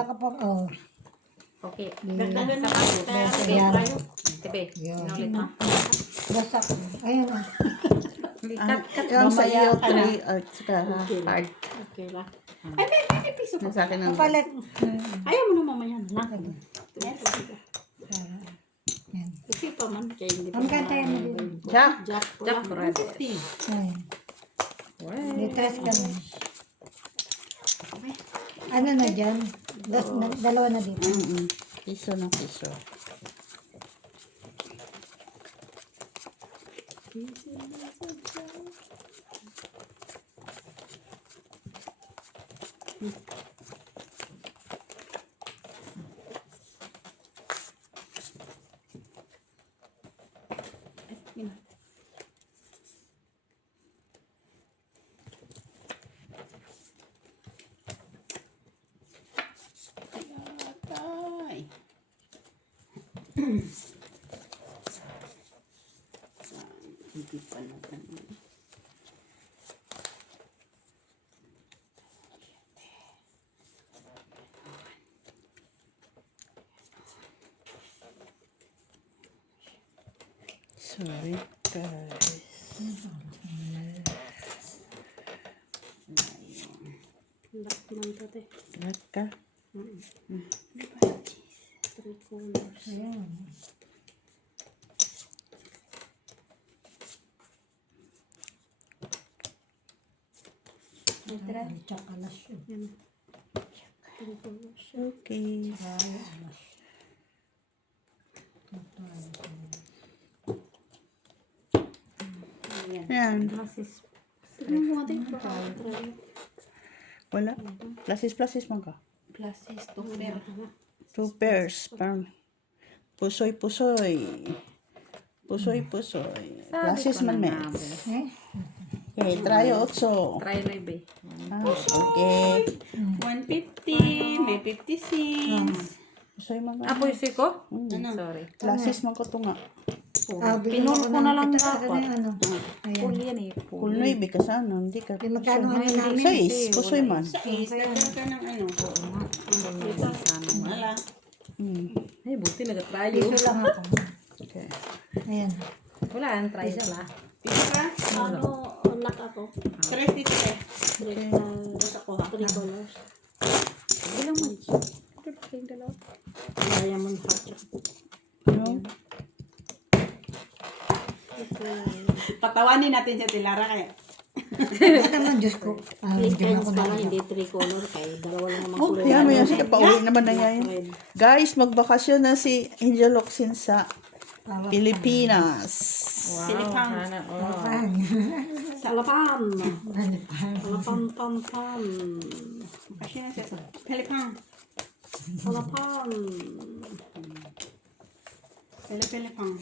Wala ka pa, oh. Okay. Dagdagan Sa mo. Sige, Yan. tayo. Tibe, Yan. inulit mo. Basak. Ayun, oh. Cut. Yung sa Mamaya iyo, ka na. 3 at saka heart. Okay lang. Ay, may piso pa. Sa akin ng Kapalit. Ayaw mo na mamaya na lang. Yan. Kasi pa man, kaya hindi pa Ang kanta yan mo din. Jack. Jack po Jack lang. Brothers. 150. Ayun. Well, Litres ka na. Ano na dyan? Dalawa na dito. Piso ng piso. Ay. Hindi pa natin. Sorry, guys. Lak man to te. Lahat ka? Three colors. Ayun. Litres. Tsaka alas yun. Yan. Three colors. Okay. Ay, alas. Ayan. Yan. Glasses. Tignan mo natin. Baka try. Wala. Plasis man ka. Glasses, tupper. 2 pairs. Parang pusoy. Pusoy. Plasis man mes. Eh? Okay, try 8. Try na ibe. Okay. 150. May 56. Pusoy man ka. Puisi ko? Ano? Sorry. Plasis man ko to nga. Pinul ko na lang ito, dapat. ano. Full Ayan. yan eh. Cool na ibig ka sana. Hindi ka. Yung magkano ano namin? 6. Pusoy man. Sa is, dagdag ka ng ano. Wala. Ay, buti nag-try Piso lang ako. Okay. Ayan. Wala, ang try la. Pisa ka? Ano, lock ako. Tres dito eh. Tres ako ha. Three colors. Ilang mo? Diamond heart. No? Patawanin natin si Tilara kaya. Hindi naman, Diyos ko. Three Hindi na pens ako pala, na. hindi three color. Kaya dalawa lang naman Oh, kulay. kaya mo yan. Sige, pauwi naman na yan. Guys, magbakasyon na si Angel Locsin sa Pilipinas. Wow, Silipang. sana all. Salapan. Salapan, pam, pam. Kasi na siya sa Pilipang. Salapan. Pilipang.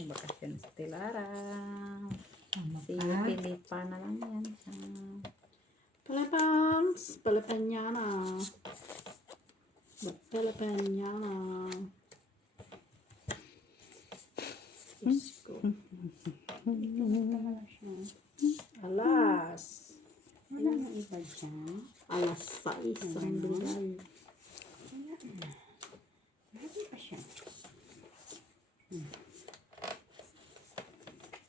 Bakasyon sa Tilara. Si Pilipa na lang yan. Pilipangs. Pilipanyana. Pilipanyana. Let's go. Alas. Ano ang iba dyan? Alas 6 ang bigay. Bakit pa siya?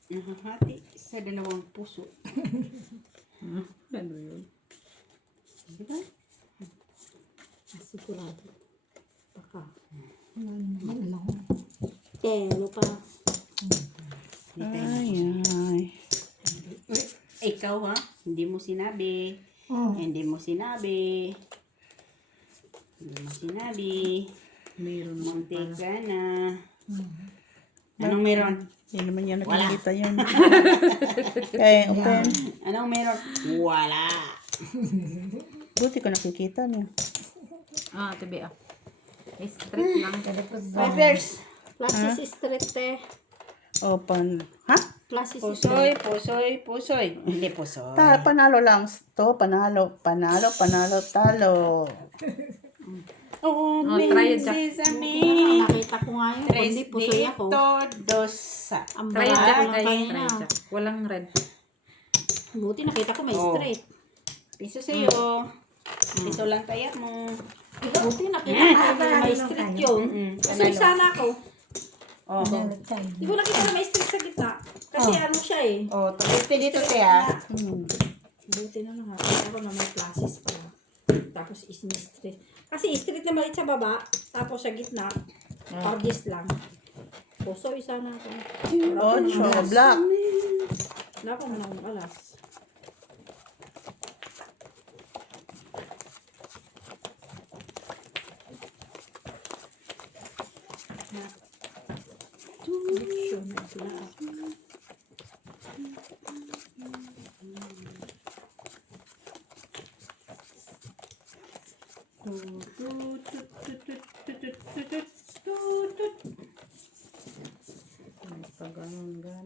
Nakahati sa 2 puso. Ano yun? Diba? Sigurado. Baka. Kelo pa. Ay. Ikaw ha? Hindi mo sinabi. Oh. Hindi mo sinabi. Meron mo Munti pala. ka na. Anong meron? Hindi naman yan Wala. nakikita yun. Okay, open. Anong meron? Wala. Buti ko nakikita niya. Tibi ah. Straight lang. Fibers. Plastic straight eh. Open. Ha? Plastic Pusoy, straight. Pusoy. Hindi pusoy. Panalo lang. To, panalo, talo. Oh, try it, Jack. Sesame. Nakita ko nga yun. Tres Kundi pusoy ako. dito, dosa. Ang Try bala jack lang guys. kayo Try na. jack. Walang red. Buti nakita ko may Oh. straight. Piso sa'yo. Piso lang kaya mo. Buti nakita ko may street yun. Kasi sana ako. Oh. Panalo tayo. Hindi ko nakita na may street sa gitna. Kasi ano siya eh. Oh, tuloy dito kaya. Buti na lang. Ako na may classes pala. Tapos is may street. Kasi street na maliit sa baba. Tapos sa gitna. Pargis lang. Puso isa na ako. 8, black. Wala ko na akong alas.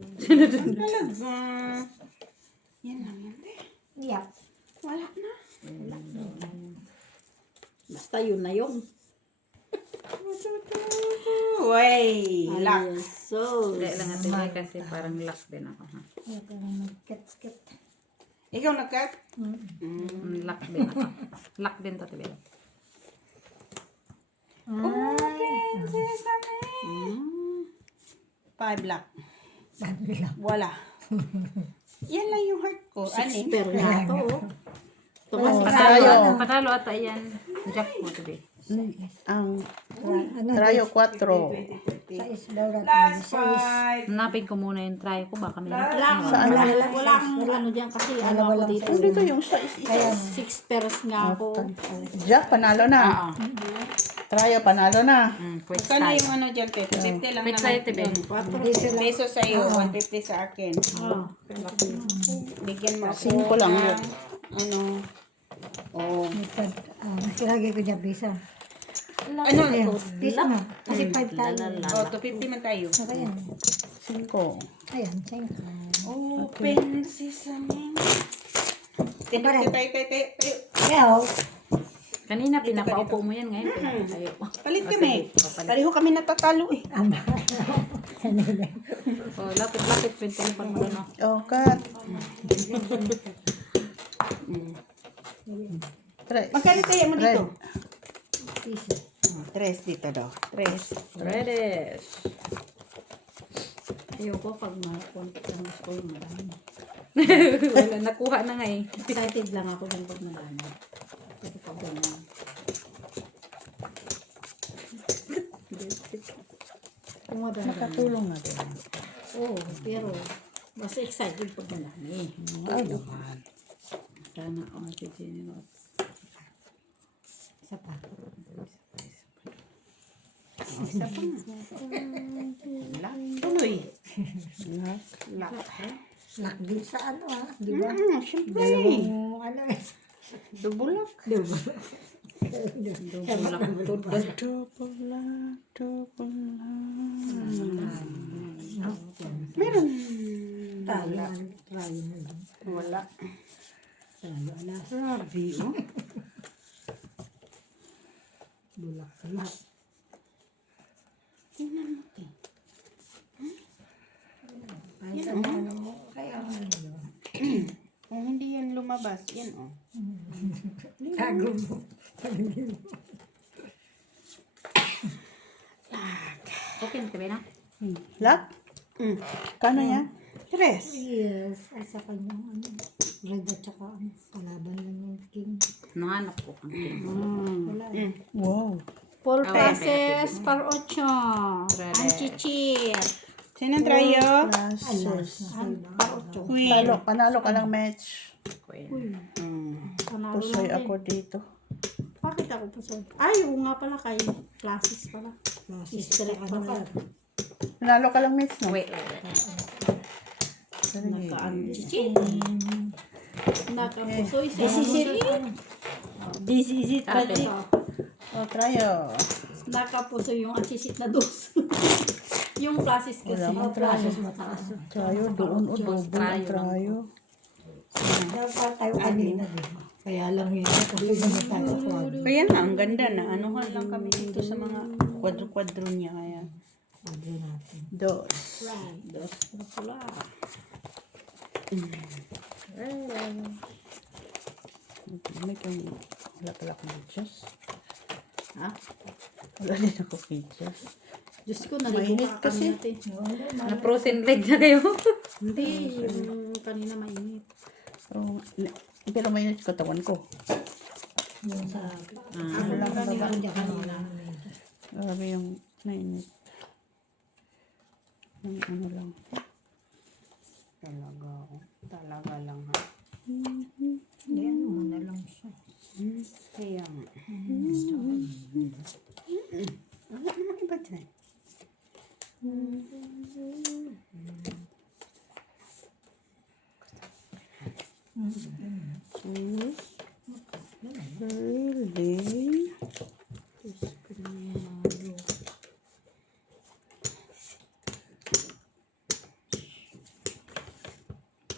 Talaga. Yan lang yan. Yep. Wala na. Basta yun na yun. Way, lock. So, Hindi lang natin kasi parang lock din ako. Ha? Ito lang nag-cut-cut. Ikaw nag-cut? Lock din ako. Lock din to, Tibi. Five lock. Sabi lang. Wala. Yan lang yung heart ko. Ani? pero nga to. Tumas Patalo. Patalo ata yan. Jack mo, Tibi. Ang Ano? trayo 4. Sa isdaw natin. Last Sa is. five. Hanapin ko muna yung try ko. Baka may Saan? Wala akong ano dyan kasi ano ako dito. Dito yung sa is. Kaya 6 pairs nga ako. Jack, panalo na. Trayo, panalo na. Quick Kano tayo. yung ano dyan, te? 50 lang Quick naman. tayo, Tibi. Peso sa'yo, 150 sa akin. Bigyan mo ako 5 lang ng, yun. ano, oh, Kilagay ko dyan, bisa. ano, Bisa na. Kasi 5 tayo. oh, 250 man tayo. Saka yan. 5. Ayan, 5. Open sesame. Tinapit tayo, tayo. Kaya oh. Kanina, pinapaupo mo yan ngayon. Ayoko. Palit kami. Pareho kami natatalo eh. Ama. Oh, lapit-lapit. Pintelefon mo na. Oh, cut. 3. Magkano kaya mo dito? Bisa. 3 dito daw. 3. Reddish. Ayoko pag gusto ko yung marami. Wala, nakuha na nga eh. Excited lang ako yung pag marami. Ito pa ba na? Nakatulong na din. Oo, pero basta excited pag marami. Ay, naman. Sana ako si Jenny Ross. Isa pa. Isa pa nga. Lock. Tuloy. Lock. Lock din sa ano di ba? Siyempre. Dalawang ano eh. Double lock. Meron. Tayo. Tayo na lang. Wala. Tayo na. Grabe, oh. Bulak-bulak. Tingnan mo, te. Kahit ano mo. Kaya ano yun. Kung hindi yan lumabas, yan, oh. Tago mo. Okay, Tibi na? Lock? Kano yan? 3. Yes. Asa kanyang ano. Red at saka ano. Palaban lang yung king. Nahanap ko ang king. Wala eh. Wow. 4 Okay. pesos per 8. Ang chichir. Sinong trayo? Classes. Par 8. Queen. Panalo ka lang match. Queen. Panalo Pusoy lang ako dito. Bakit ako pa so? Ay, oo nga pala kay classes pala. History Ano pala. Panalo ka lang match, no? Wait. Nakaan chichir. Nakapusoy sa This is it. Okay. Oh, trayo. Nakapusoy yung ansisit na dos. Yung classes kasi. Process mataas. Trayo, doon o double ang trayo. Dapat tayo kanina di ba? Kaya lang yun. Kasi hindi tayo kwad. Kaya nga, ang ganda na. Anuhan lang kami dito sa mga kwadro-kwadro niya. Kaya, Kwadro natin. Dos. Dos na pula. Make Wala pala akong videos. Ha? Wala din ako videos. Diyos ko, naligo Mainit ka kasi. natin. Na frozen leg na kayo. Hindi, yung kanina mainit. Pero mainit ko katawan ko. Yung sa... Ano lang Kanina baba. hindi kanina. Grabe yung mainit. Yung ano lang. Talaga lang ha. Yan, mo na lang siya. Kaya nga. Ano naman iba dyan? Really?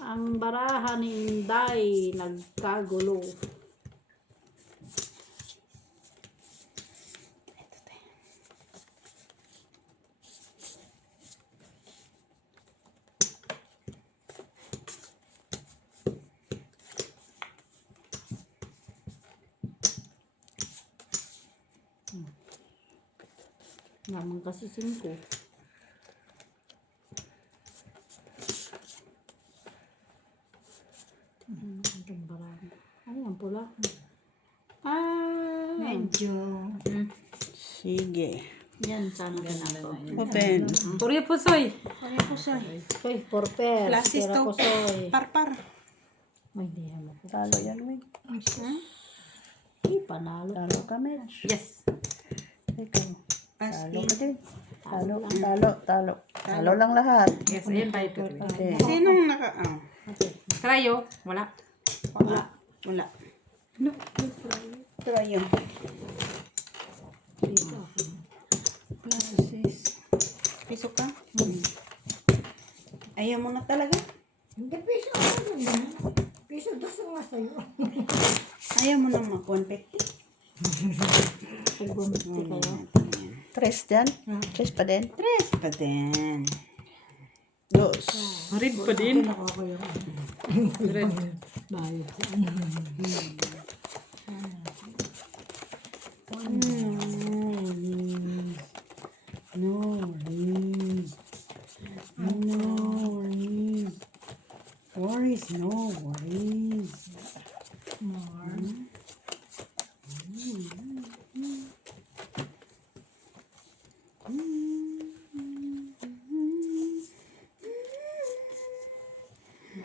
Ang baraha ni Inday nagkagulo. Naman kasi 5. Ang baraha. Ay, ang pula. Medyo... Sige. Yan, sana ganito. Open. Puri po, soy. Kaya ko sa Uy, porper. Classes Tira to. ko soy. parpar. May di mo ko. Talo yan, Wing. Ay, panalo. Talo ka, Mitch. Yes. Ikaw. As Talo in. ka din. Talo. Talo lang lahat. Yes, ayun tayo. Okay. Sinong Krayo, wala. Wala. No. Try yun. Classes. Piso ka? Ayaw mo na talaga? Hindi, piso ako yun. Piso dos nga sa'yo. Ayaw mo na mag-150? Pag bumiti kayo. Tres dyan? Tres pa din? Tres pa din. Dos. Red pa din. Ako yung Red. bayad. No worries. No worries. Worries, no worries.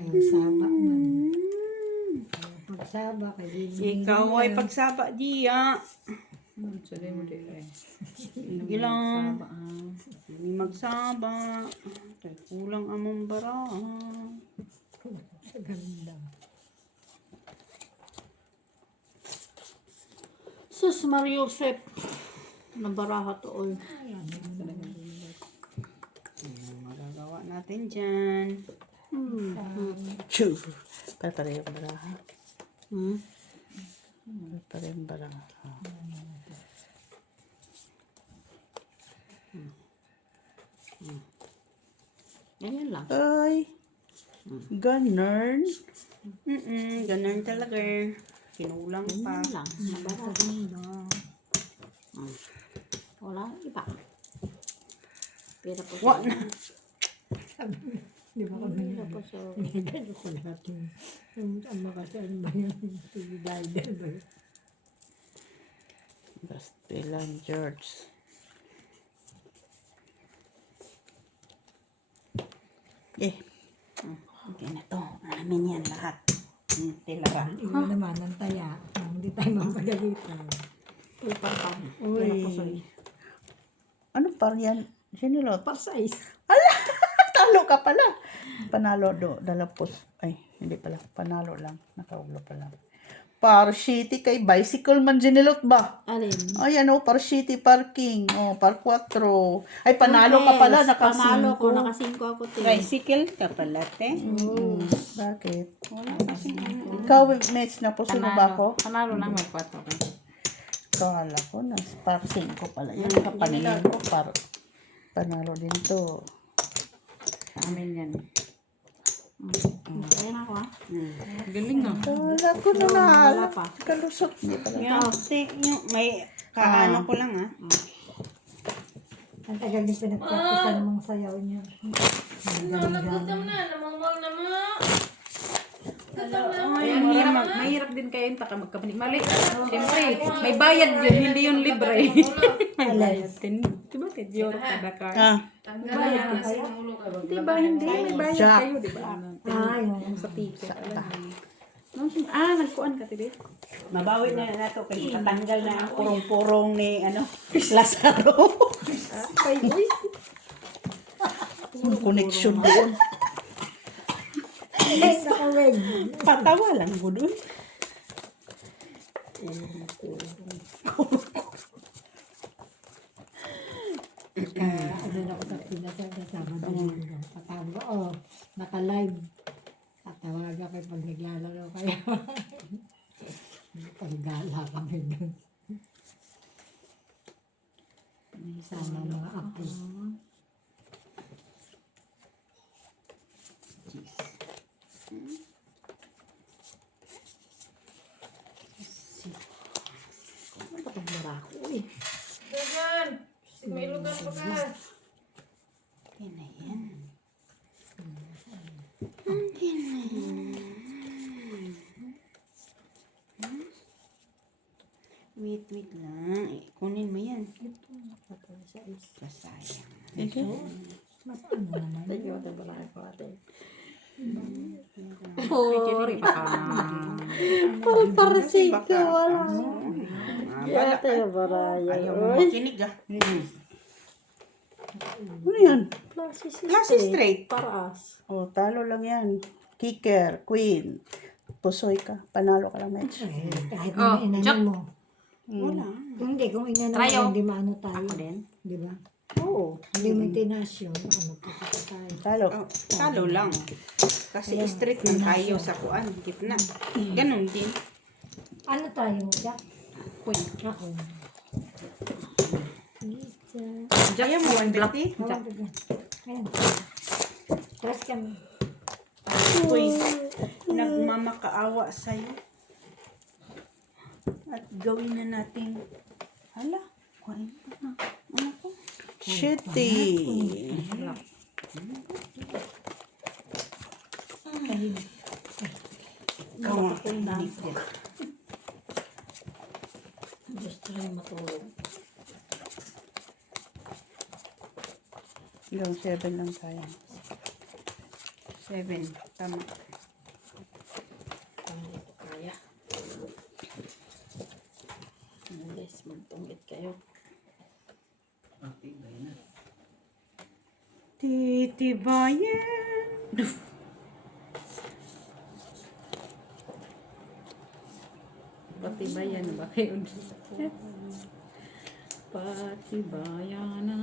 Ay, saba man. Pagsaba kay Ikaw ay pagsaba diya. Sabi mo din eh. Sige lang. Hindi magsaba. Kaya kulang among bara. ganda. Sus, Mariosep. Nabaraha to all. Magagawa natin dyan. Chew. Pare-pare yung baraha. Hmm? Pare-pare yung baraha. Ganyan lang. Ay. Ganern. Ganun talaga. Kinulang pa. Ganyan lang. Nabaraha. Wala iba. Pero po What? Di ba kami Pero po so. gano'n ko lahat yung ang makasaan ba yun? Divider ba yun? Bastilan George. Okay na to. Amin yan lahat. Tilara. Iba naman ang taya. Hindi tayo mapagalitan. Uy, parang. Uy. Ano par yan? Sinilot. Par size. Talo ka pala. Panalo do. Dalapos. Ay, hindi pala. Panalo lang. Nakaulo pa lang. Par city kay bicycle man ginilot ba? Alin? Ay, ano, par city parking. Oh, par 4. Ay, panalo ka pala. Naka Panalo ko. 5. Naka 5 ako. Tricycle ka pala, te. Bakit? Wala kasi. Ikaw, Mitch, napusin mo ba ako? Panalo lang may 4. Kala ko na par 5 pala. Yan sa paningin ko par panalo din to. Sa amin yan. Kaya na ako ah. Galing na. Wala ko na Wala pa. Kalusot. Hindi pala. Yung may kaano ko lang ah. Ang tagal din pinagpapisan ng mga sayaw niya. Ay, mahirap din kayo yung taka magkapanik. Mali. Siyempre, may bayad yun, hindi yun libre. May bayad din. Diba, Tidyo, kada car. Ah, Bayad ka kaya? Diba, hindi. May bayad Jack. kayo, diba? Yung Sa ticket. Nagkuhan ka, tibi. Mabawi na nato kasi katanggal na ang purong-purong ni ano, Lazaro. yung connection doon. Patawa lang ko doon. Ano na ako sa pinasal kasama doon. Patawag ko, naka-live. Tatawag ako pag naglalaro kayo. Paggala kami doon. Sama mga apo. Yan na yan. Wait lang. Kunin mo yan. Sayang. Mas ano naman. Sorry, baka. Ayaw mo makinig ah. Ano yan? Klase straight. Paraas. Oh, talo lang yan. Kicker, queen. Pusoy ka. Panalo ka lang, Mitch. Kahit Oh, na Jack. inanan mo. Wala. Kung hindi, kung inanan Try, mo, oh. hindi maano tayo. Ako din. Di ba? Oo. Hindi mo tinasyon. Ano pa tayo. Talo. Oh, talo lang. Kasi straight ng kayo sa kuan. Gitna. Ganon din. Ano tayo, Jack? Uy, Ako. Ayaw mo 150? Jack. Ayan. Press kami. Uy, nagmamakaawa sa'yo. At gawin na natin. Hala, kuhain ko na. Ano ko? Shitty. Gawa ko yung inip yan. Just try matulog. Yung 7 lang tayo. 7. Tama. Hindi ko kaya. Guys, magtunggit kayo. Titibayan. patibayan na ba kayo? Patibayanan.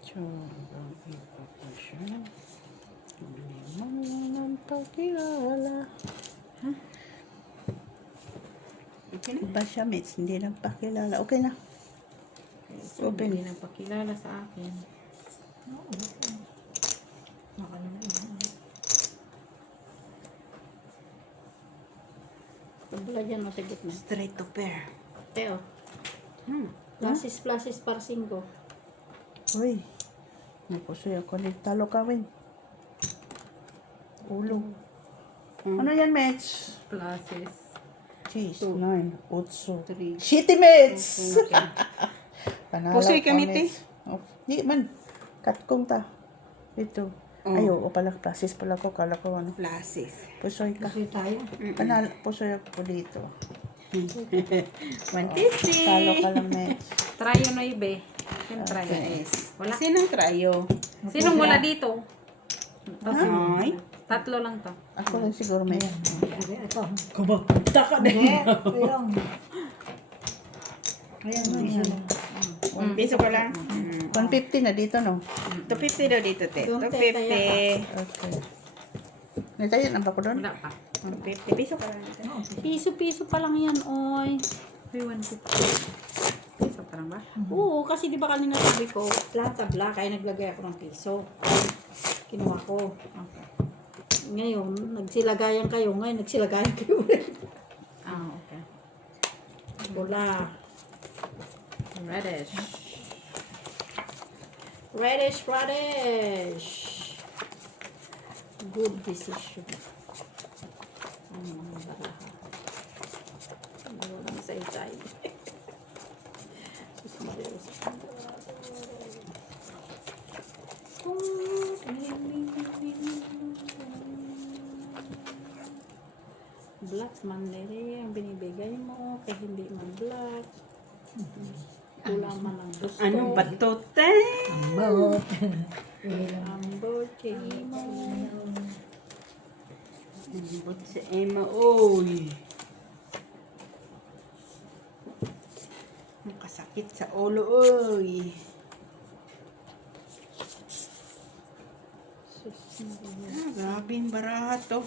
Tsorang ipapasya. Hindi mo naman pakilala. Okay na? Iba siya, Mitch. Hindi nagpakilala. Okay na. Open. Hindi nang pakilala sa akin. Lagyan mo sa gitna. Straight to pair. Teo. Plasis para 5. Uy. Napusoy ako. Talo ka, Win. Ulo. Ano yan, Mitch? Pluses. Cheese. 9. 8. 3. Shitty, Mitch! Panalo Pusoy ka, kami, te. Mitch. Oh, di man. Katkong ta. Ito. Ay, oo pala. Plasis pala ko. Kala ko ano. Plasis. Pusoy ka. Kasi tayo. Panalo. Pusoy ako dito. 150. Talo ka lang, Mitch. Try yun na ibe. Siyempre. Yes. Wala. Sinong trayo? Sinong wala dito? Ay. Tatlo lang to. Ako lang siguro, Mitch. Sabi, ito. Kumapita ka Hindi. Ayun. Ayan mo, isa lang. 1 piso pa lang. 150 na dito, no? 250 daw dito, te. 250. Okay. Natayan ang ba ko doon? Wala pa. 150 piso ka lang. Piso-piso pa lang yan, oy. Uy, 150. Piso parang ba? Oo, kasi di ba kanina sabi ko, tabla, kaya naglagay ako ng piso. Kinuha ko. Ngayon, nagsilagayan kayo. Ngayon, nagsilagayan kayo ulit. Ah, okay. Pula. Radish. Radish. Good decision. Ano mga baraha. Ano lang sa itay. Sus Maria, sus Black man nere ang binibigay mo kaya hindi man black. Kulang man ang gusto. Ano ba to, te? Bawat. Ambo, chimo. But sa Emma, oy. Ang kasakit sa ulo, oy. Sus Maria. Grabe yung baraha to.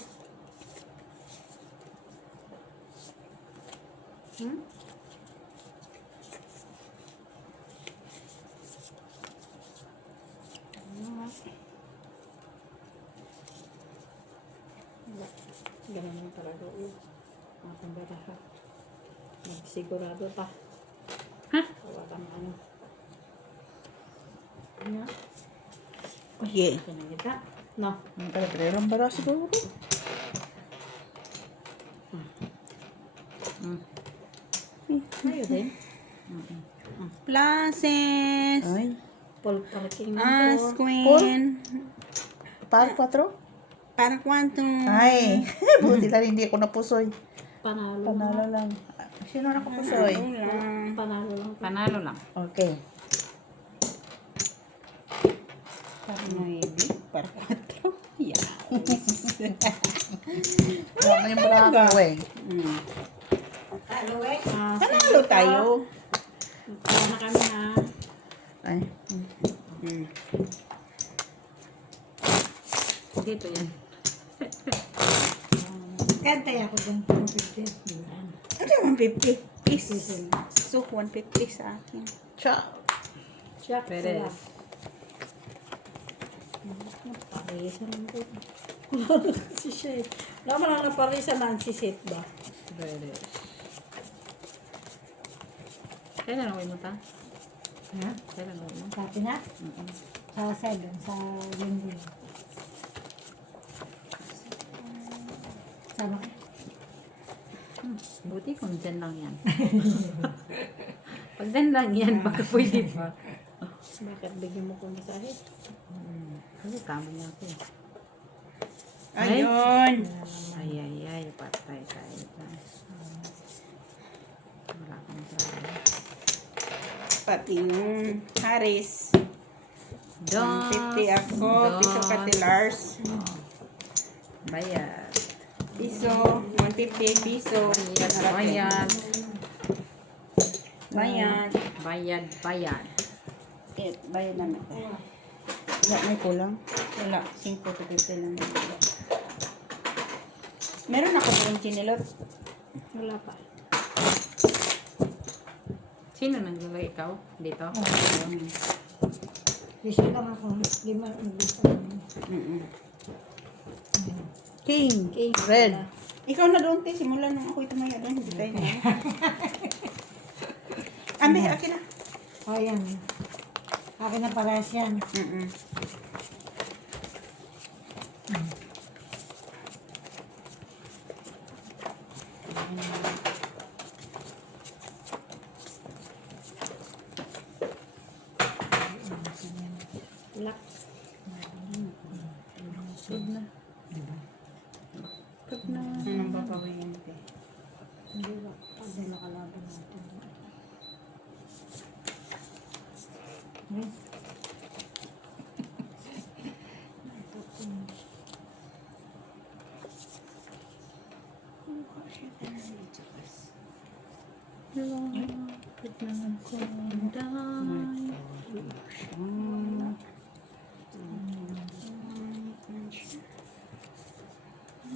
Ganun yung talaga yun. Aking baraha. Sigurado pa. Ha? Walang ano. Ano? Okay. Pinagita? No. Ang talagang bara siguro. Ayaw din. Places. Ay. Paul parking As number. queen. Par 4? Para kwanto. Ay. Buti lang hindi ako napusoy. Panalo. Panalo lang. Sino nakapusoy? Panalo lang. Panalo lang. Okay. Para 9. Para 4. Yeah. Wala na yung bara ko eh. Panalo tayo. Kaya na kami ha. Ay. Dito yan. Kantay ako dun. 150. Ano 150? Peace. So, 150 sa akin. Ciao. Check. Pwede. Wala. Parisan lang po. Wala na si Shet. Wala mo lang na parisan na si Shet ba? Radish. Kailan ako imunta? Ha? Kailan ako imunta? Sa Pinas? Sa 7. Sa Linggo. Sama ka? Buti kung dyan lang yan. Pag dyan lang yan, baka pwede pa. Bakit bigyan mo ko masahe? Kasi tama niya ako. Ayun. Ay, patay tayo. Wala akong trabaho. Pati yung Harris. Dos. 150 ako. Piso Katilars. Bayad. Piso. 150 piso. Bayad. Bayad. Bayad. Bayad namin. Wala, may kulang. Wala. 5 to 50 lang. Meron ako yung chinilot. Wala pa. Sino naglalagay ikaw? Dito? Gusto lang ako. Lima. King. Okay. Red. Ikaw na doon, te. Simula nung ako'y tumaya doon. Hindi tayo na. Ambe, akin na. O, yan. Akin na parehas yan. Wala. Anong babawayan, te? Hindi ba? Pwede nakalaban natin. Yes.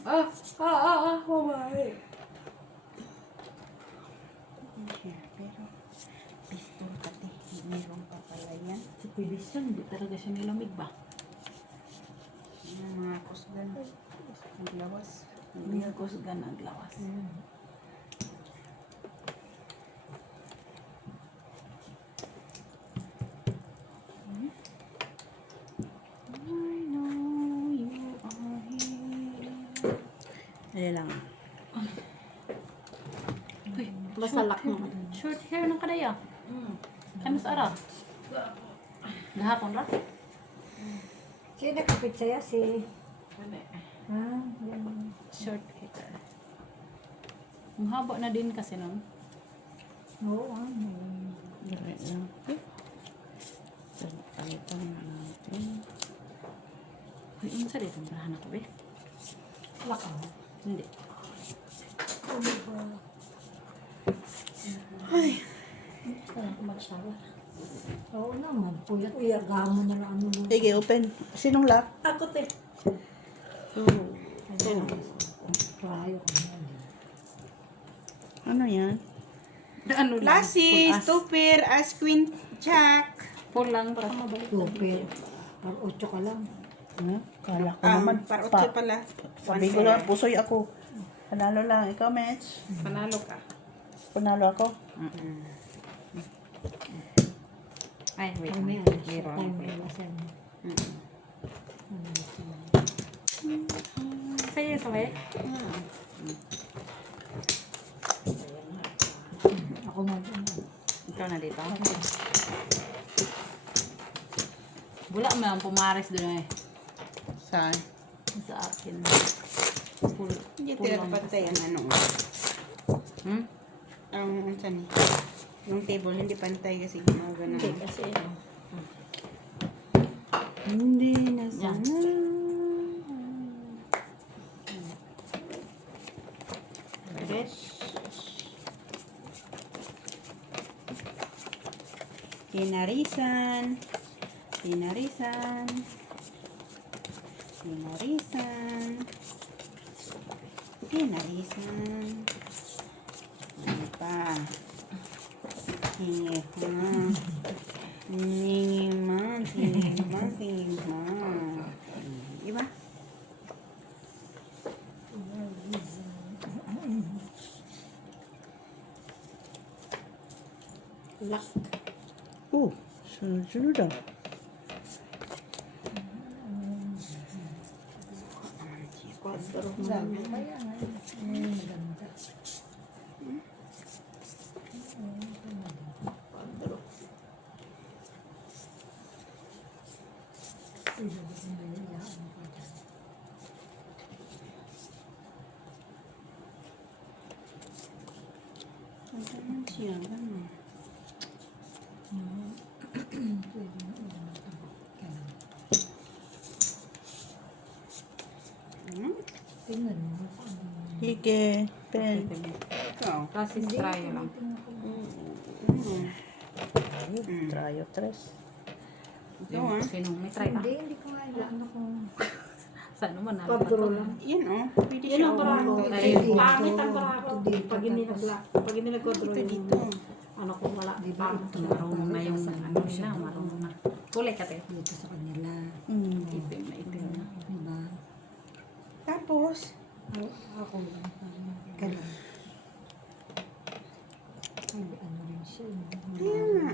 Babae. Siya, pero pistol pati. Meron pa pala yan. Si Pibisan, hindi talaga siya nilamig ba? Yung mga kusgan. Ang lawas. Hindi ko sa naglawas. Dali lang. Masalak mo. Short hair ng kadaya. Ano sa ara? Lahapon ra? Sino nakapit sa'yo? Si... yan. Short hair. Ang haba na din kasi nun. Oo, Dali lang. Palitan natin. Uy, ano sa dito? Barahan ako eh. Lakaw. Hindi. Kaya ako magsawa. Oo naman, puyat. Uy, agamo na lang ano lang. Sige, open. Sinong lock? Ako, te. Rayo ko na. Ano yan? Ano lang? Lassis, tupir, as queen, jack. Full lang para mabalik. Super. Par 8 ka lang. Ano? Kala ko naman. Para 8 pala. Sabi ko lang, pusoy ako. Panalo lang. Ikaw, Mitch. Panalo ka. Panalo ako. Ay, wait. Time lang. may alas. Meron. Time may alas. Sa'yo, sa'yo. Ako mag... Ikaw na dito. Wala mo ang pumares doon eh. Saan? Sa akin. Full. Hindi full lang. pantay ang ano. Hmm? Ang saan eh. Yung table hindi pantay kasi gumagana. Hindi kasi, Hindi na Yan. sana. Okay. Kinarisan. Kinarisan. Kinarisan. Kinarisan. Ano pa? Hingi ha. Hingi man. Hingi man. Hingi man. Diba? lock. Sunod-sunod ah. Quadro. Sabi ko kaya nga. Maganda. Quadro. Ano naman siya? Ano? Tingnan mo. Sige, pen. Ikaw. Kasi try lang. Trayo, tres. Ikaw ah. Sinong may try ka? Hindi ko nga ano ko. Saan naman na? Quadro lang. Yan oh. Pwede Yan siya ang parang oh. Ayun. pangit ang parang pag hindi nag-lock. Pag hindi nag-quadro Ito yun. dito. Ano kung wala. Di ba ito? Marunong na yung ano nila, marunong na. Kulay ka tayo. Dito sa kanila. Itim na itim na. Di ba? Tapos, Ako lang. Kailan? Ay, ano rin siya. kaya nga.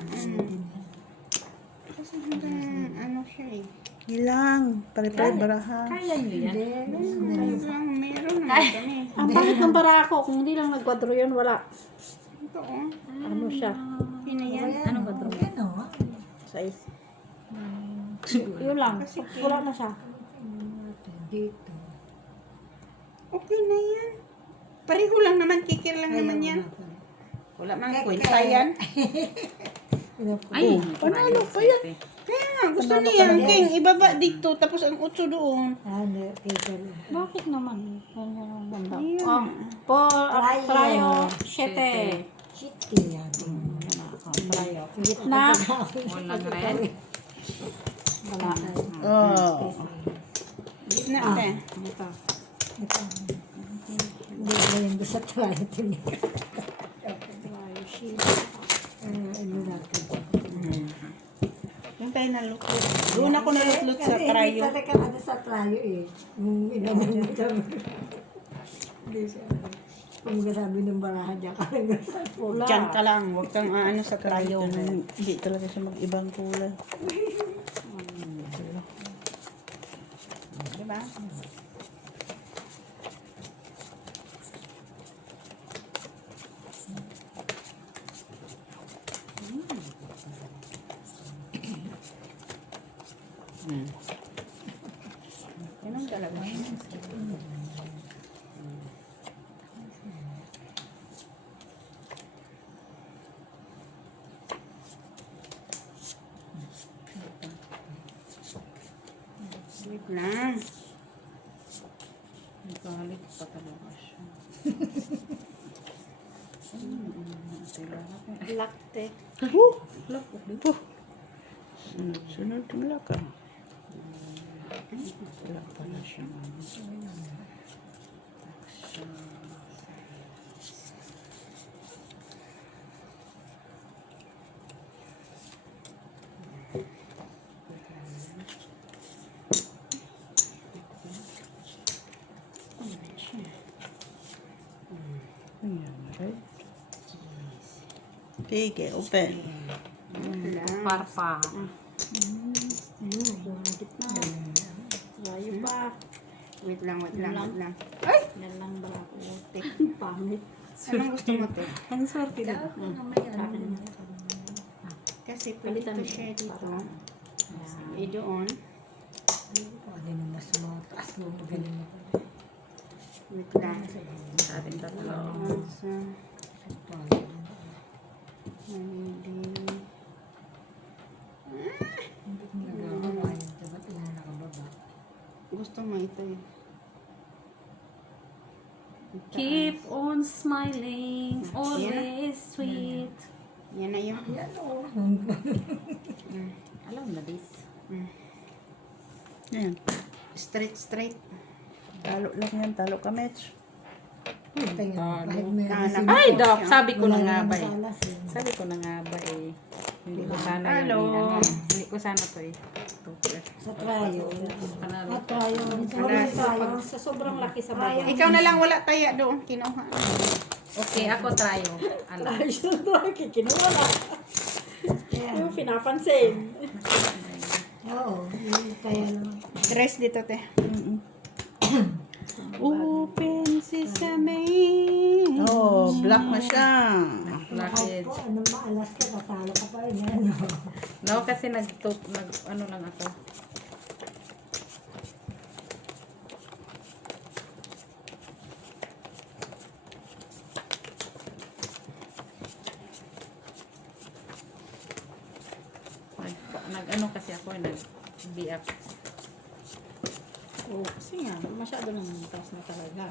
Kasi hanggang ano siya eh. Ilang. Pare-pare baraha. Kaya nyo yan? Meron naman kami. Ang pangit ng para ako. Kung hindi lang nag-quadro yun, wala. Ito oh. Ano siya? Sino yan? Anong quadro? Ano? Size. Yun lang. Wala na siya. Dito. Okay na yan. Pareho lang naman. Kikir lang naman yan. Wala mang kwenta yan. Ay, Panalo pa yan. Kaya nga, gusto niya. King, ibaba dito. Tapos ang 8 doon. Ano? Paper. Bakit naman? Ang ganda. Ayan. Oh, Paul, Trayo. Trayo, 7. Shitty yan. Trayo. Gitna. walang red. Wala. Oh. Gitna ate. Ito. Ito. Ngayon doon sa trayo tingin. Trayo sheet. Ano natin. Yung tayo nalutlot. Doon ako nalutlot sa trayo. Kasi ka ano sa trayo eh. Yung inanan mo kami. Hindi siya. Kung sabi ng barahan niya ka lang nasa Wala. Diyan ka lang. Huwag kang ano sa trayo. Hindi talaga siya mag-ibang kulay. Diba? Ganun talaga. Wait lang. Galit pa talaga siya. Lakte. Sunod tingla ka. Wala pala siya. Ayan, right? Sige, open. Parpa. Gumagit na. Trayo pa. Wait lang. Yan lang ba ako? Pangit. Anong gusto mo to? Ang swerte na. Kasi pwede Palitan to mo. share dito. Eh doon. Ano yung mas mataas mo magaling mo. Wait lang. Sa ating tatlo. Sa hindi. Gusto mo ito eh. Keep on smiling, always sweet. Yan na yun. Alam na this. Ayan. Straight. Talo lang yan. Talo ka, Mitch. Ay, Doc, sabi ko na nga ba eh. eh. Sabi ko na nga ba eh. Hindi ko sana Hello. Hindi ko sana to eh. Sa trayo. Panalo. At trayo. Sa sobrang laki sa bayan. Ikaw na lang wala taya doon. Kinuha. Okay, ako tayo. Alam. Kikinuha na. Yung pinapansin. Oo. Kaya naman. Dress dito, te. Open sesame. Oh, black na siya. Blockage. Ako, anong maalas ka, tatalo ka pa rin. Ano? No, kasi ano lang ako. Nag-ano kasi ako, nag-biak. Oo, kasi nga, masyado nang taas na talaga.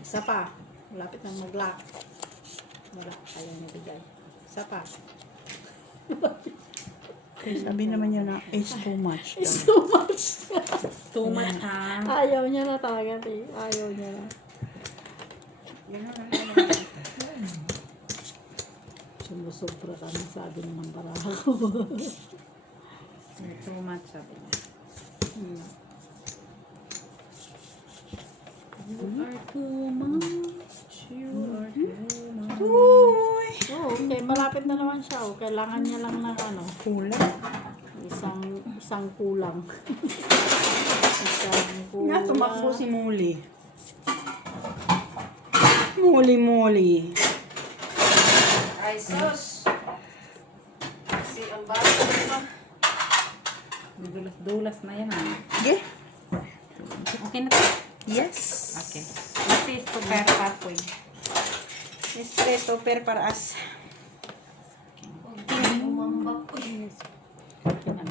Isa pa. Malapit nang mag-lock. Wala, ayaw niya bigay. Isa pa. Sabi naman niya na it's too much. It's too much. Too much ha. Ayaw niya na talaga, te. Ayaw niya na. Sumusobra ka na sabi naman para ako. Too much sabi niya. You are too much. You are too much. Oo, okay. Malapit na naman siya. Oh. Kailangan niya lang ng ano. Kulang. Isang kulang. Isang kulang. Nga, tumakbo si Muli. Muli. Ay, sus! Si ang bata pa. Dulas na yan ha. Yeah. Okay na to? Yes. Okay. This is to pair pathway. Straight over para as.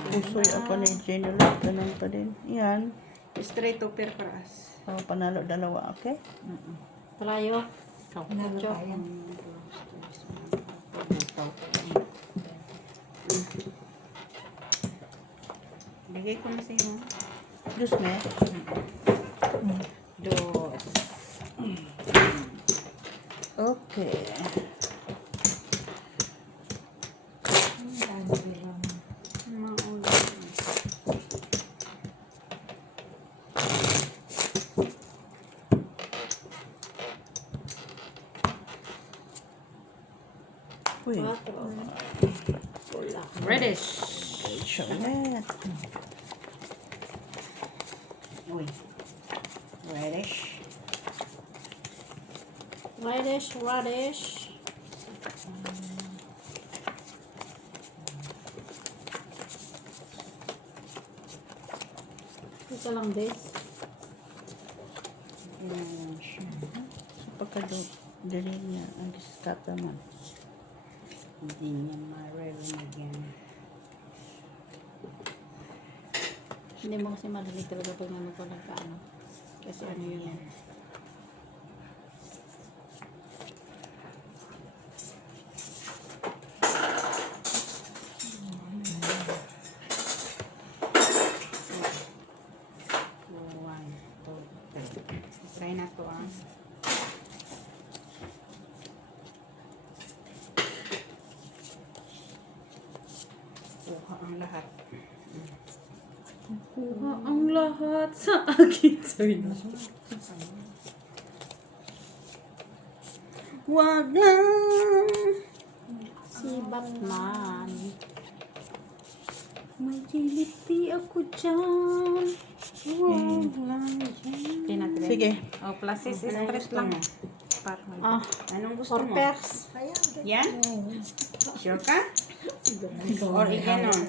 Pusoy ako ni Jenny. Ganun pa din. Yan. Straight over para as. Oh, panalo dalawa, okay? Trayo. Panalo tayo. Bigay ko na sa iyo. Diyos me. Dos. Okay. Ano lang. Maulo. Uy. 4. Reddish. Charlotte. Uy. Reddish. Radish. Isa lang, Des. Sa pagkadali niya, ang diskata man. Hindi niya maririnig yan. Hindi mo kasi madaling talaga pag ano ko nagkaano. Kasi ano yun. One, two, three. Try na to ah. Kuha ang lahat. Kuha ang lahat sa akin. Sabi na. Wag lang. Si Batman. May jiliti ako dyan. Wag lang. Okay na, try. Sige. Oh, plus is stress lang. Parang Ah, Anong gusto mo? Corpers. Yan? Sure ka? Or iganon?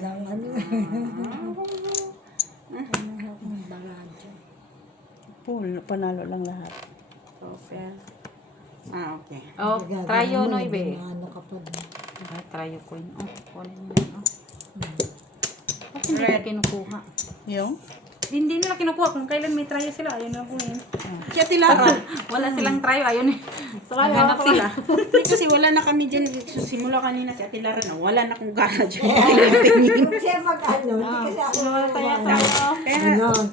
Panalo lang lahat. Okay. Ah, okay. Oh, tryo no ibe. Ano ka pa ba? Ah, tryo coin. Oh, kunin mo na. Ba't hindi nila kinukuha? Yung? Hindi nila kinukuha kung kailan may tryo sila. Ayun na kunin. Kaya Tilara. Wala silang tryo. Ayun eh. Tryo. Naghanap sila. Kasi wala na kami dyan. Simula kanina si Ate Lara na. Wala na akong gana dyan. Kung siya mag-ano, hindi kasi ako Kaya,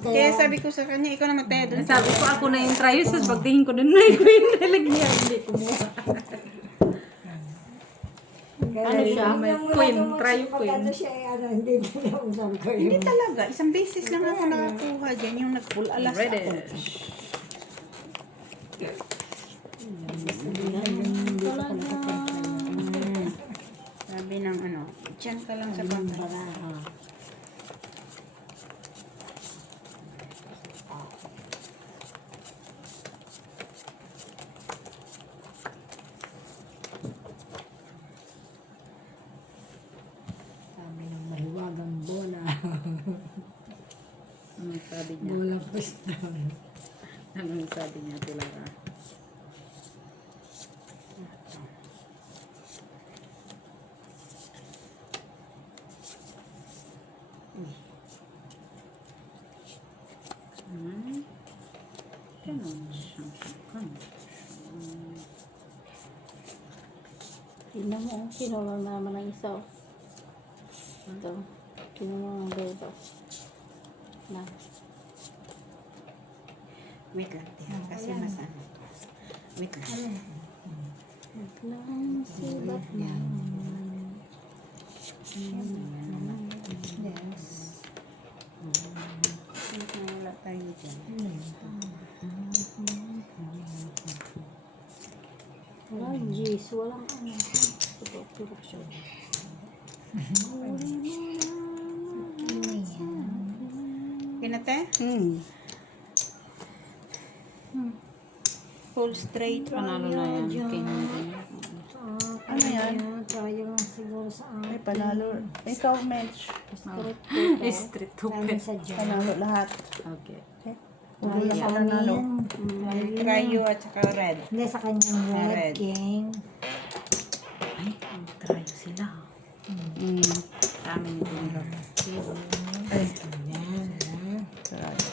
kaya sabi ko sa kanya, ikaw na magtayo doon. Sabi ko ako na yung tryo. Sus, pagtingin ko dun na yung queen. Nalagyan. Hindi kumuha. Ano siya? May queen. Tryo queen. Ano siya, hindi niya usap ko Hindi yun. talaga. Isang beses lang ako nakakuha dyan. Yung nag-full alas ako. Reddish. Sabi ng ano, dyan ka lang sa bangka. Sabi ng mahiwagang bola. Anong sabi niya? Bola pusta. Anong sabi niya, Tilara? Ganun siya. Tingnan mo, kinulang na naman ang isa. Ito. Kinulang ang dalawa. Na. Wait lang, Tia. Kasi mas ano. Wait lang. Lang si Batman. Yes. Wala tayo dyan. Walang G's, walang ano. Turok siya. Pinate? Full straight. Panalo na yan. King na rin. Ano yan? Tayo lang siguro sa Ay, panalo. Ikaw, Mitch. Street open. sa dyan. Panalo lahat. Okay. Uli lang ang nanalo. Cryo at saka red. Hindi sa kanyang Red. red king. Ay, tryo sila. Dami nito nila. Ay, Yan. sarado.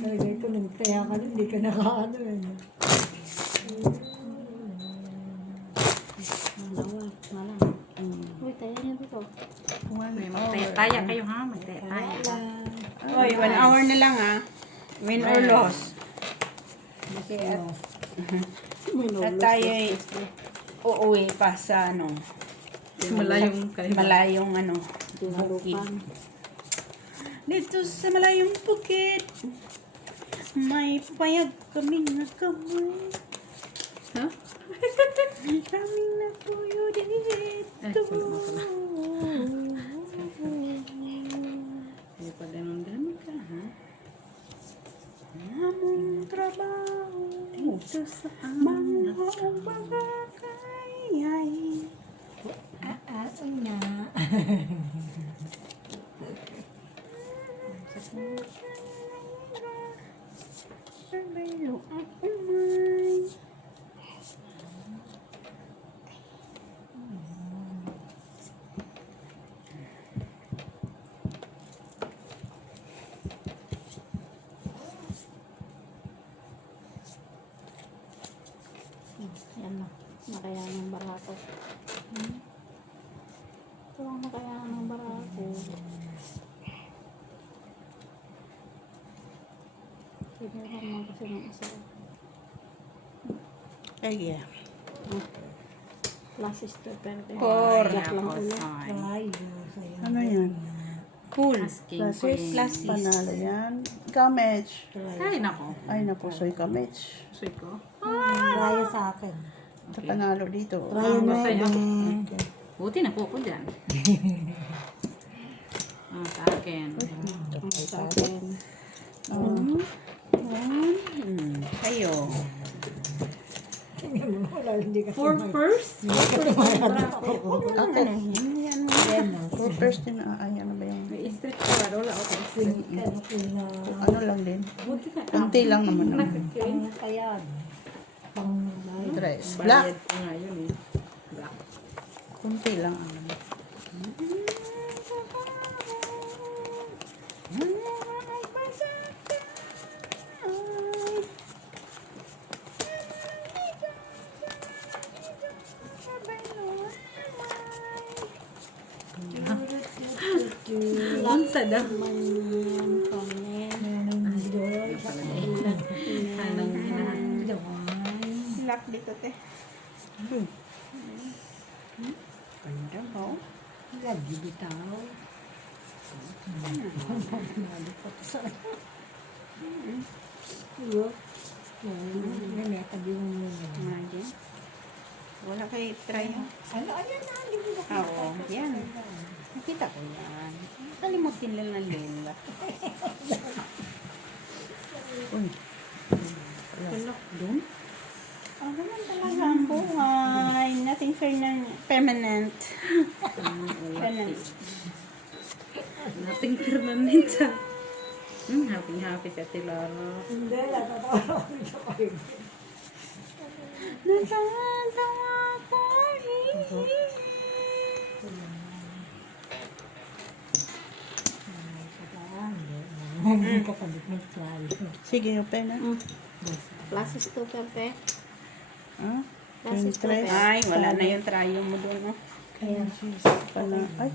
Lagay ko, nagtaya ka nun, hindi ka nakaano eh. Malawa. Malam. Uy, tayo niyo dito. 1 hour. Magtaya-taya kayo ha, magtaya-taya. Oy, 1 hour na lang ah. Win or loss. At tayo ay uuwi pa sa ano. Malayong kayo. Malayong ano. Tinalupan. Dito sa malayong bukid. May payag kaming nakamay. Ha? Kaming napuyo dito. Wala mo pala. Hindi pa ganun ka ha. Among trabaho. Dito sa mga bagay. Una. Sabelo ang umay. Yan na. Nakayanan ng barako. Ito ang nakayanan ng barako. Kailangan mo kasi ng isa. Ay, yeah. Classes to pero Por. Jack lang ulo. Ay, sa'yo. Ano yan? Cool. Asking Classes? queen. Panalo yan. Kamech. Ay, nako. Ay, napusoy kamech. Sweet ko. Raya sa akin. Sa panalo dito. Raya na sa'yo. yun. Buti na po ko dyan. Sa akin. Sa akin. Kayo. Wala, hindi ka For first? Ano? Yan mo. For first din, ay, ano ba yung, May street card. Wala ako. ano lang din. Buti na. Kunti lang naman. Kaya, pang Dress. Bayad Black. ko nga yun eh. Black. Kunti lang. Unsa daw? Manyan, kamen. Anong ginahan? Lock dito, te. Ganda ba? lagi bitaw. Iyo. Nangyatag yung muna. Imagine. Wala kayo try ha? Ano, ayan na, hindi mo Ah, oo. Yan. Nakita ko yan. Kalimutin lang ng Lela. Uy. Doon? Ah, ganun talaga ang buhay. Nothing permanent. Permanent. Nating permanent sa. Happy si Ate Lara. Hindi, natatawa ko kayo. Natatawa ko Kakabit ng plano. Sige, open na. Classes to pepe. Ah, Classes to 23. pepe. Ay, wala na yung trayo mo doon. No? Kaya, Ay,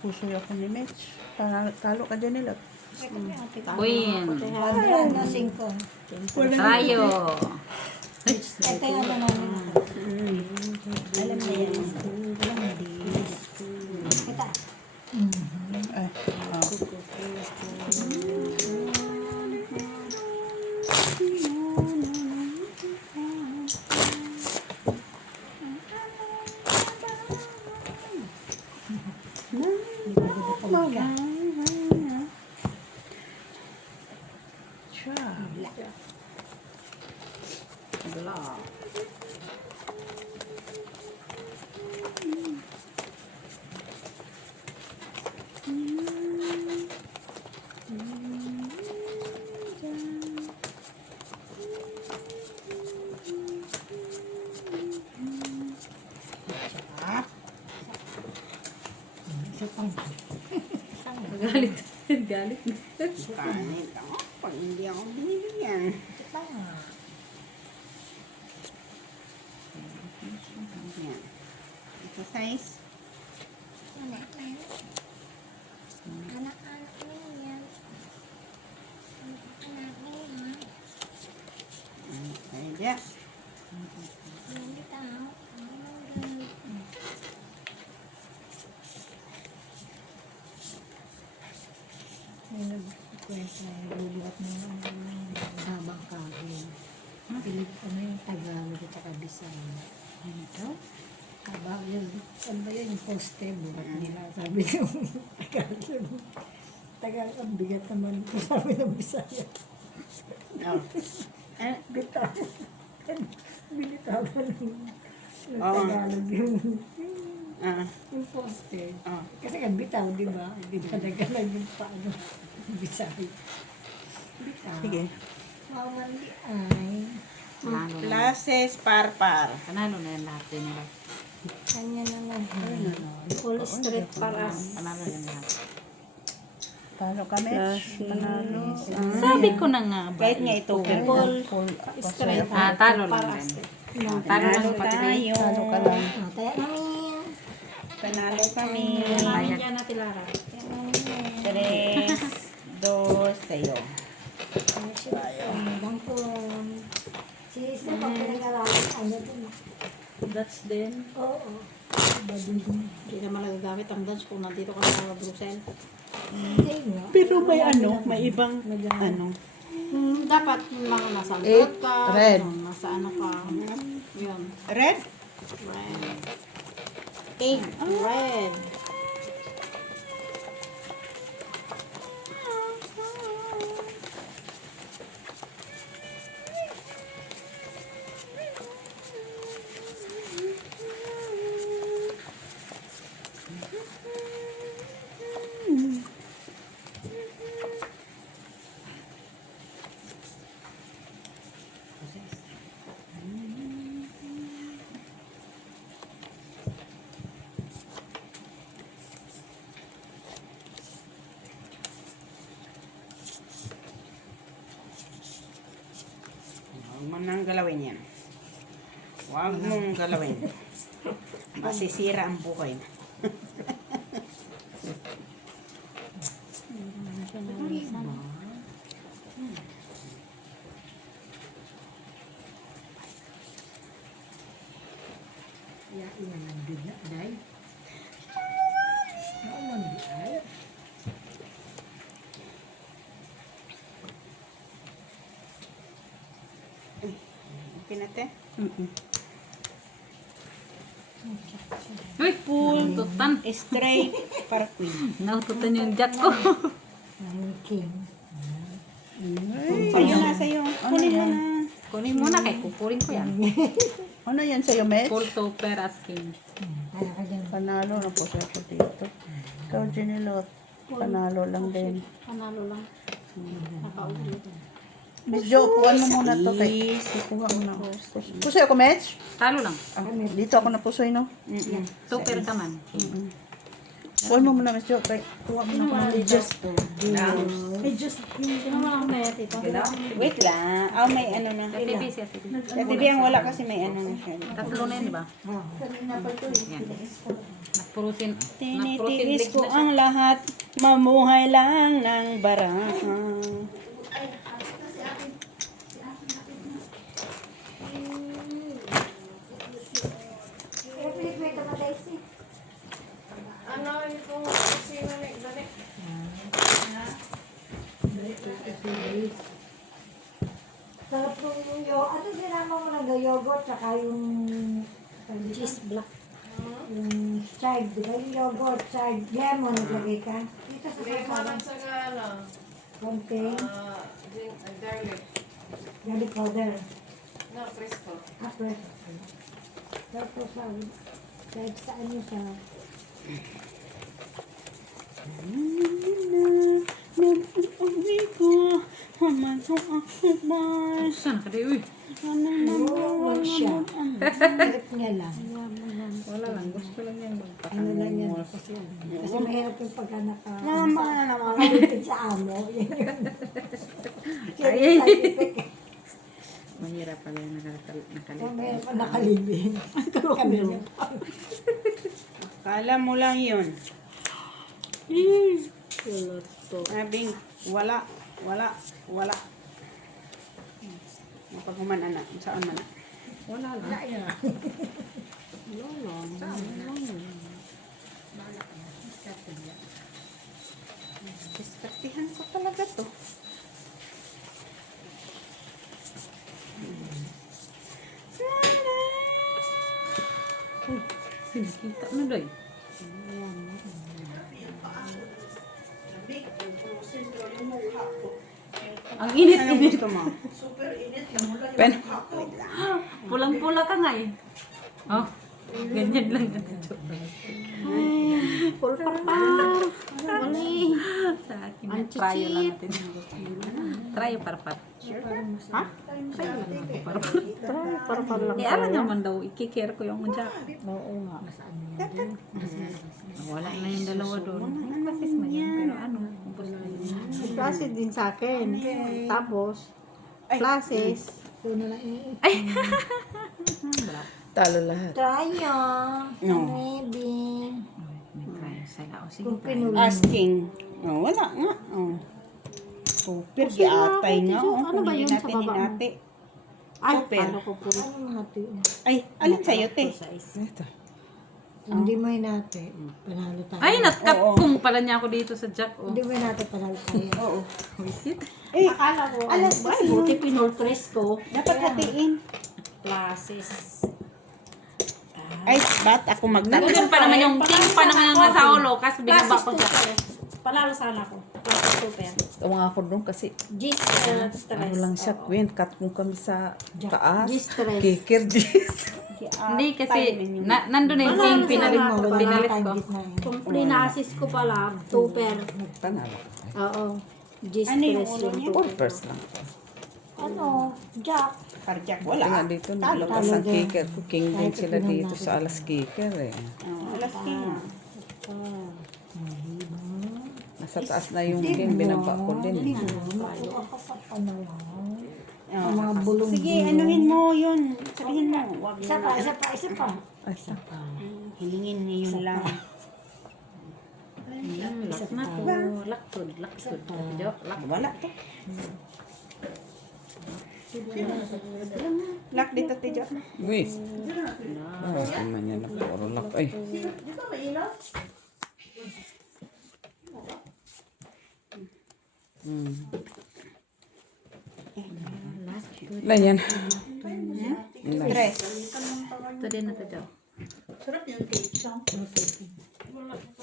pusoy ako ni Mitch. Talo ka dyan nila. Queen. ayan na 5. Tayo. Ito yung ano namin ako. Alam na yan. Alam din. Kita. Ay, Black. Isa pang. Galit. Galit na. Kanit ako. Pag hindi ako binibigyan. Pang. Yan. size. Anak-anak mo yan. Anak mo yan. Ay, dyan. Hindi tao. May nagkwento na luluwat mo ng habang kahoy. Pilit ano yung Tagalog at saka Bisaya. Ano ito? Habang yun, ano ba yun, yung poste, buhat nila. Sabi yung Tagalog. Tagalog, ang bigat naman ito, sabi ng Bisaya. Oh. Bitaw. Binitawan ng Oo. Tagalog Ah. yung poste. Oh. Kasi nga bitaw, di ba? Hindi na nagalan yung paano. Bisaya. Bitaw. Sige. Mamandi ay. Panalo na. Classes par-par. Panalo na yan lahat din nila. Kanya naman. Full straight paras. Panalo yan lahat. Talo kami. Panalo. Sabi ko na nga ba? Kahit nga ito. Full straight. Talo lang paras. din. Talo lang pati rin. tayo. Talo ka lang. Kaya namin. Panalo kami. Namin dyan na Tilara. 3, 2, sa'yo. Hanggang po. Si Isa pag pinag-aralan, ano din. That's din. Oo. Bading din. Hindi naman nagagamit ang dance kung nandito ka sa Brussels. Hindi nga. Pero may ano, may ibang ano. Dapat mga nasa Eight, likod ka. red. Nasa ano ka. Yun. Red? Red. 8. Red. Huwag mo nang galawin yan. Huwag mong galawin. Masisira ang buhay mo. Ya, iyan ang bigla, day. Mamandi ay. Okay na, te? Uy, tutan. Straight para queen. Naututan yung jack ko. Ang king. Sa'yo na, sa'yo. Kunin mo na. Kunin mo na kay kukurin ko yan. Ano yan sa'yo, Mitch? Full topper as king. Kaya ka dyan. Panalo na po siya po dito. Ikaw, Janilot. Panalo lang din. Panalo lang. Nakaulit. Miss Jo, upuan mo muna to. Kay, kukuha mo na. Pusoy ako, Mitch? Talo lang. Dito ako na pusoy, no? Topper ka man. Upuan mo muna, Miss Jo. Kay, kuha mo na ako. Just Sino mo lang net ito? Wait lang. Oh, may ano na. TV siya. TV. Dati biyang wala kasi may ano na siya. Tatlo na yun, di ba? Yan. Nagpurusin. Tinitiis ko ang lahat. Mamuhay lang ng baraha. Sarap yung ano ginama mo ng yogurt, saka yung Cheese block. yung chive, di ba? Yung yogurt, chive, lemon, naglagay ka. Dito sa Lemon sarap. at saka ano, Konting garlic. garlic powder. No, fresco. Apres. Tapos kahit saan nyo sa Saan ka di? Uy. wala siya. Trip niya lang. Wala lang. Gusto lang yan. Ano lang yan. Kasi mahirap yung pagka nakalipid sa amo. Yan yun. Kaya yung side effect. Mahirap pala yung Kung nakalipid. mahirap pa nakalibin. Kami Akala mo lang yun. Wala to. Sabing, wala. Mapaghuman anak, saan man na. Wala lang. Wala yan. Diskartihan ko talaga to. Kita na doy. Ang Anong init-init. gusto mo? Pen. Pulang-pula ka nga eh. Oh, ganyan lang. Pulpar. Mali. Sa akin, Ang try lang chichip. natin. Try parpat. Ha? Parpar lang. Eh, alam naman daw, ikikare ko yung jack. Oo nga. Wala na yung dalawa doon. Ay, basis man yan. Pero ano, kumpos na yun. May classes din sa akin. Tapos, classes. Ito na lang eh. Talo lahat. Tayo. No. Maybe. May try sa'yo. O, sige, Kung try. pinuli. Asking. Oh, wala nga. Oh. Super, giatay nga. Oh, Ano ba kung hindi yun sa natin baba mo? hinati. Ay, Super. paano ko po? Ano mga ito? Ay, alin sa'yo, te? Ito. Hindi mo hinati. Panalo tayo. Ay, natkatong pala niya ako dito sa jack. Oh. Hindi mo hinati panalo tayo. Oo. Visit. Eh, Akala ko, alas ay, kasi buti pinulpress ko. dapat hatiin. Classes. Ay, ba't ako magtatanong? Nandun pa naman yung king pa naman ang nasa ulo. Kasi binaba Classes ko siya. super. Panalo sana ako. Classes super. Tawa ako doon kasi Gis, stress. ano lang siya, Queen. Cut mo kami sa taas. G-stress. Kikir, Gis. Hindi kasi, nandun na yung king pinalit ko. Pinalit ko. Kung pre-na-assist ko pala, super. Tanalo. Oo. Ano yung G-stress ulo niya? yung Four super. first lang. Ano? Jack. Cardiac, Wala. wala. Dito Talo na. ka. Sa kikir ko. King din sila dito sa alas kikir eh. Oh, alas king. Nasa taas na yung king. Binaba ko din. Makuha ka sa panalo. Oh. Mga bulong. Sige, anuhin mo yun. Sabihin mo. Wag Isa pa, isa pa, isa pa. Ay, sa Hilingin niyo yun lang. Lak na ko. Laktod. Laktod. Lak. Wala to. Lock dito, Tijo. Wait. Oh, man yan na puro lock. Ay. Lan yan. Tres. Ito din na ito daw.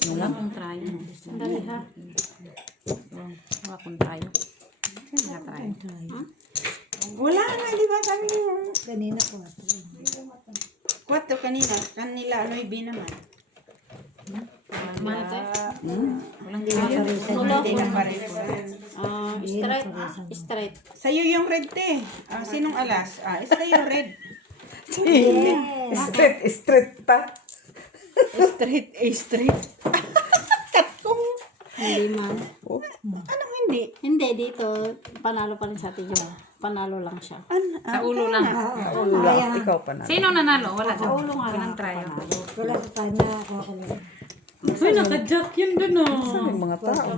Wala akong try. Dali ha. Wala akong try. Wala try. Wala na, di ba? Sabi niyo. Kanina ko. Kwato kanina. Kanila, ano naman. Mante. Walang Hindi na pareho. Straight. Straight. Sa'yo yung red, te. Sinong alas? Sa'yo red. Straight ta. Straight. Katong. Hindi man. Anong hindi? Hindi, dito. Panalo pa rin sa atin yun. Panalo lang siya. Sa ulo lang. Wala. Ikaw pa na. Sino nanalo? Wala. Sa ulo nga Walang lang. try. Wala sa kanya. Ako lang. Uy, naka-jack yun dun oh. Yung mga tao.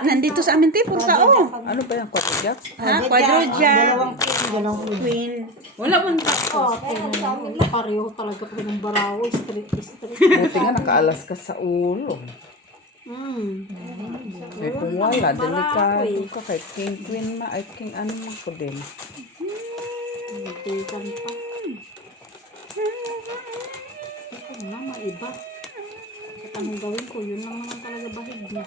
Nandito sa amin, te. Puro tao. Ano ba yung quarter jack? Quadro jack. Dalawang king, dalawang king. Queen. Wala man pa. Pareho talaga ko ng barawo. Straight. Buti nga nakaalas ka sa ulo. Eh kung wala, delikado ka kay king queen ma. Ay king ano man ko din. Tikan pa. Ito na, maiba. At anong gawin ko, yun lang naman talaga bahid niya.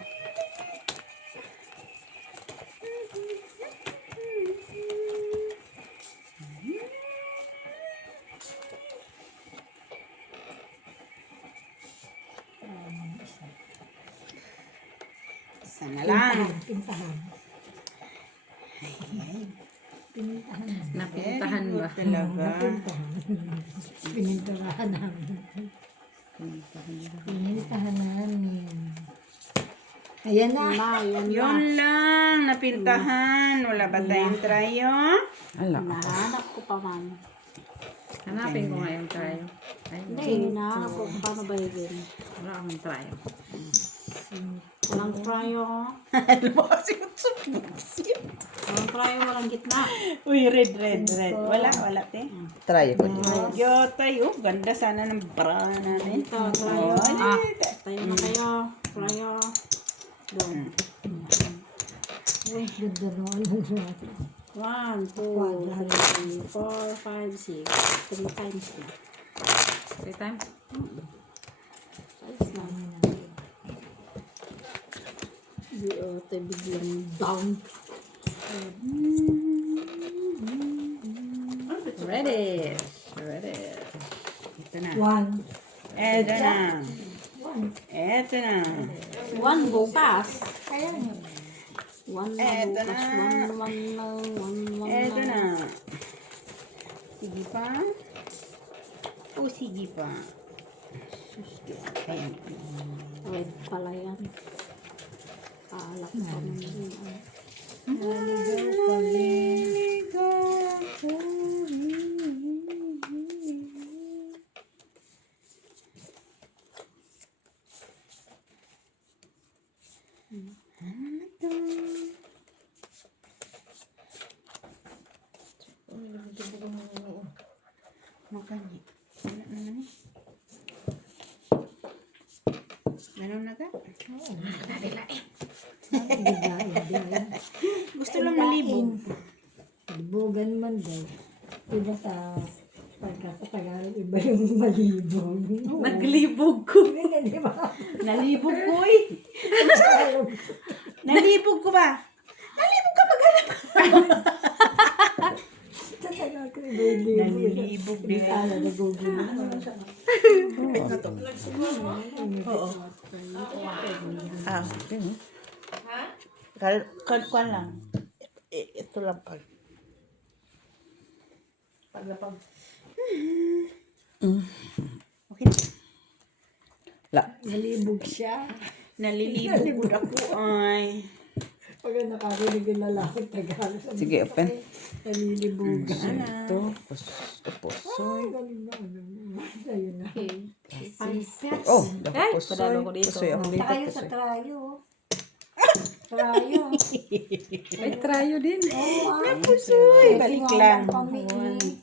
Isa na lang. Pintahan. Napintahan ba? Talaga. Pinintahan namin. Pinintahan namin. Ayan na. Yan na. Yun lang. Napintahan. Wala ba tayong trayo? Ala. Nahanap ko pa man. Hanapin ko nga yung tryo. Ay, Hindi, hinahanap ko kung paano ba yun. wala akong tryo. Walang pryo. Ano ba kasi Walang pryo, walang gitna. Uy, red. Wala, te. Try ko din. Yo, tayo. Ganda sana ng bra natin. Ito, pryo. Tayo na kayo. Pryo. Doon. Uy, ganda naman. 1, 2, 3, 4, 5, 6. 3 times na. 3 times? Ayos na. Di ate biglang down. Ready. Ready. Ito na. 1. Eto na. Eto na. 1 bukas. Kaya nga. 1 na Eto bukas. na. 1 lang. 1 Eto lang. na. Sige pa. O, sige pa. Ayan. Red pala yan. Alak pa naman. Makanya. Wala naman eh. Ganun na ka? Gusto lang malibog. Libogan man daw. Diba sa pagkakatagal, iba yung malibog. Naglibog ko. Di ba? Nalibog ko eh. Nalibog ko ba? Nalibog ka maghanap. Talaga ko iba yung libo. Nalibog din. Ala na Google. Oo. Ah, yun. Kwan lang. Ito lang pag. Paglapag. Okay na. La. Malibog siya. Nalilibog ako ay. Pag nakarinig yung lalaki, Tagalog. Sabi Sige, ko, open. Nalilibog. Ito. Pusoy. Galing na. Ayun na. Oh, Ay, pusoy. padalo ko dito. Pusoy ako dito. Tayo sa Pusoy. trayo. Trayo. Ay, tryo din. Oo, ah. Pusoy, balik lang. Pamili.